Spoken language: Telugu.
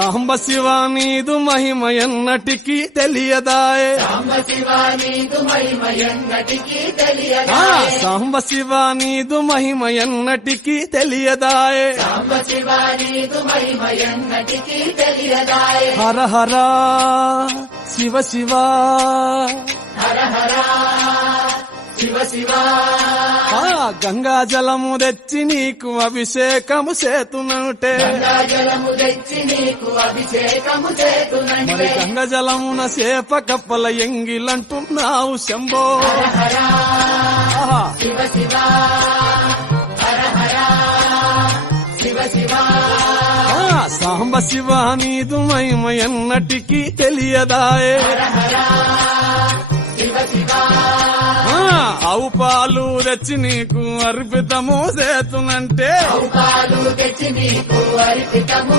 సాంబ శివ నీదు మహిమ ఎన్నటికీ తెలియదాయే సాంబ శివ నీదు మహిమ ఎన్నటికీ తెలియదాయే సాంబ శివ నీదు మహిమ ఎన్నటికీ తెలియదాయే సాంబ శివ నీదు మహిమ ఎన్నటికీ తెలియదాయే హర హర శివ శివ హర హర శివ శివ గంగా జలము తెచ్చి నీకు అభిషేకము చేతునంటే జలము తెచ్చి నీకు అభిషేకము మరి చేతునంటే గంగ జలమున సేప కప్పల ఎంగిలంటున్నావు శంభో హర ఆహా. శివ శివ హర హర శివ శివ సాంబ శివ నీదు మహిమ ఎన్నటికీ తెలియదాయే హర హర శివ శివ ఆవు పాలు తెచ్చి నీకు అర్పితము చేతునంటే పాలు తెచ్చి నీకు అర్పితము